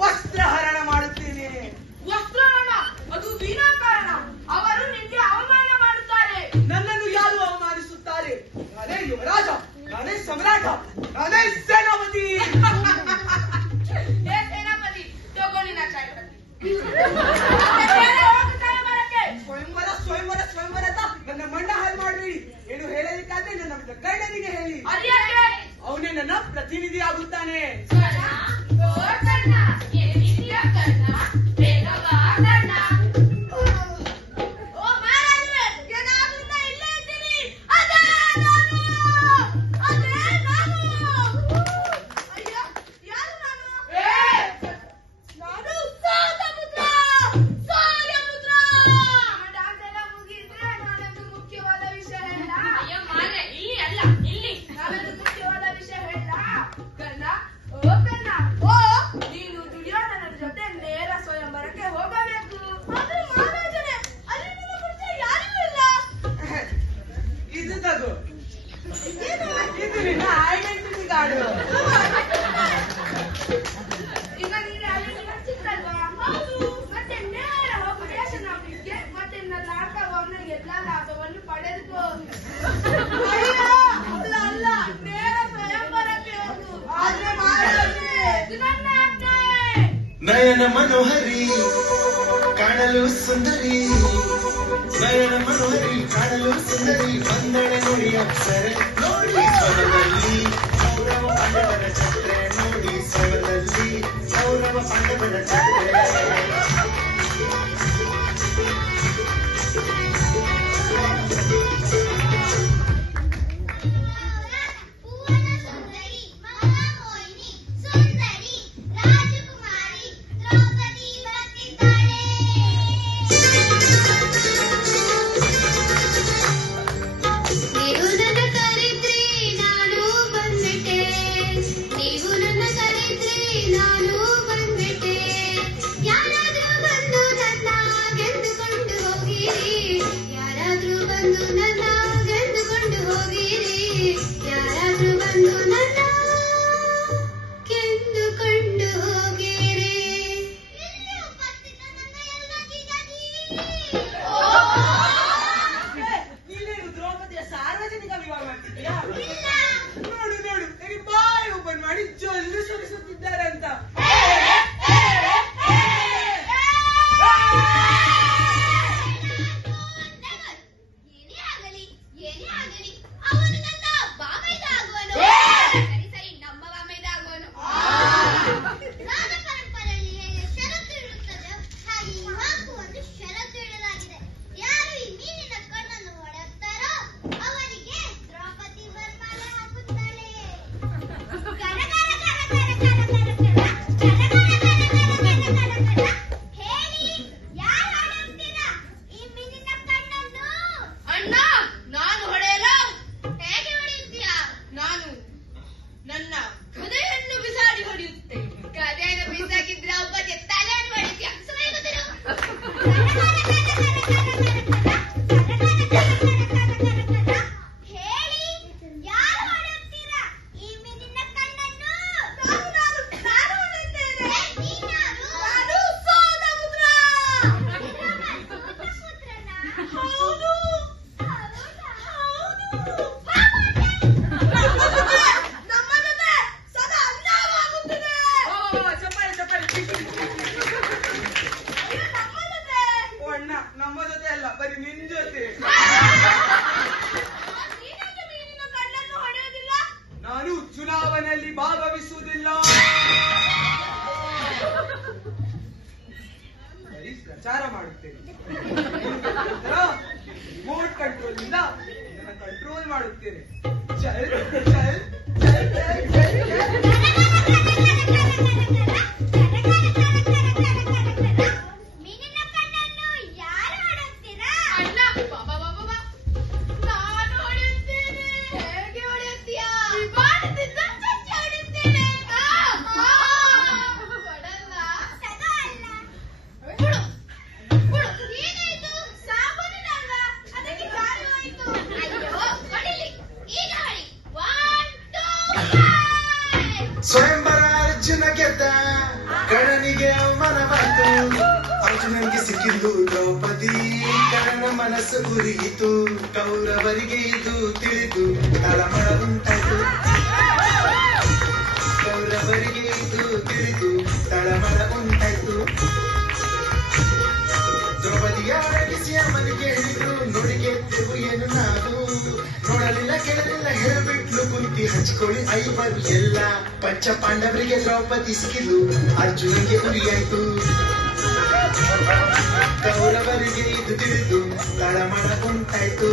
ವಸ್ತ್ರಹರಣ ಮಾಡುತ್ತೇನೆ. ವಸ್ತ್ರಹರಣ? ಅದು ವಿನಾಕಾರಣ. ಅವರು ನಿಮಗೆ ಅವಮಾನ ಮಾಡುತ್ತಾರೆ. ನನ್ನನ್ನು ಯಾರು ಅವಮಾನಿಸುತ್ತಾರೆ? ನಾನೇ ಯುವರಾಜ, ನಾನೇ ಸಮ್ರಾಟ, ನಾನೇ ಸೇನಾಪತಿ. ಹೇ ಸೇನಾಪತಿ, ತಗೊಂಡಿನ ಚಾಯ್ಪತಿ. ಸ್ವಯಂವರ ಸ್ವಯಂವರ ಸ್ವಯಂವರ ಅಂತ ನನ್ನ ಮಂಡ ಹಾಳು ಮಾಡಬೇಡಿ. ಏನು ಹೇಳಲಿಕ್ಕಾದ್ರೆ ನನ್ನ ಗಂಡನಿಗೆ ಹೇಳಿ. ಅವನೇ ನನ್ನ ಪ್ರತಿನಿಧಿ ಆಗುತ್ತಾನೆ. ನಯನ ಮನೋಹರಿ ಕಾಣಲು ಸುಂದರಿ, ನಯನ ಮನೋಹರಿ ಕಾಣಲು ಸುಂದರಿ, ವಂದನೆ ನುಡಿ ಅಪ್ಸರೆ ನೋಡಿ ಸ್ವರದಲ್ಲಿ, ಸೌರವ ಪಾಂಡವರ ಛತ್ರೆ ನೋಡಿ ಸ್ವರದಲ್ಲಿ, ಸೌರವ ಪಾಂಡವರ ಛತ್ರೆ. ನಾನು ಚುನಾವಣೆಯಲ್ಲಿ ಭಾಗವಹಿಸುವುದಿಲ್ಲ. ಬರೀ ಪ್ರಚಾರ ಮಾಡುತ್ತೇನೆ. ರಿಮೋಟ್ ಕಂಟ್ರೋಲ್ ಇಂದ ಕಂಟ್ರೋಲ್ ಮಾಡುತ್ತೇನೆ. ಚಲ್ ಚಲ್ ಚಲ್ ಚಲ್ ಚಲ್ ಸ್ವಯಂವರ ಅರ್ಜುನ ಗೆದ್ದ ಅರ್ಜುನನ್ಗೆ ಸಿಕ್ಕಿದ್ದು ದ್ರೌಪದಿ ಕರ್ಣನ ಮನಸ್ಸು ಉರಿಯಿತು ಕೌರವರಿಗೆ ಇದು ತಿಳಿದು ತಳಮಳ ಉಂಟಾಯ್ತು ಕೌರವರಿಗೆ ಇದು ತಿಳಿದು ತಳಮಳ ಉಂಟಾಯ್ತು ದ್ರೌಪದಿಯ ಅರಗಿಸಿ ಅಮ್ಮನಿಗೆ ಹೇಳಿದ್ರು ನೋಡಿ ಗೆದ್ದೆವು ಏನು ನಾವು ನೋಡಲಿಲ್ಲ ಕೇಳಲಿಲ್ಲ ಹೇಳಬಿಟ್ಲು ಕುಂತಿ ಹಂಚಿಕೊಳ್ಳಿ ಐವರು ಎಲ್ಲ ಪಂಚ ಪಾಂಡವರಿಗೆ ದ್ರೌಪದಿ ಸಿಕ್ಕಿದ್ಲು ಅರ್ಜುನನ್ಗೆ ಉರಿಯಾಯ್ತು ಕೌರವರಿಗೆ ಇದು ತಿಳಿದು ತಳಮಳ ಉಂಟಾಯ್ತು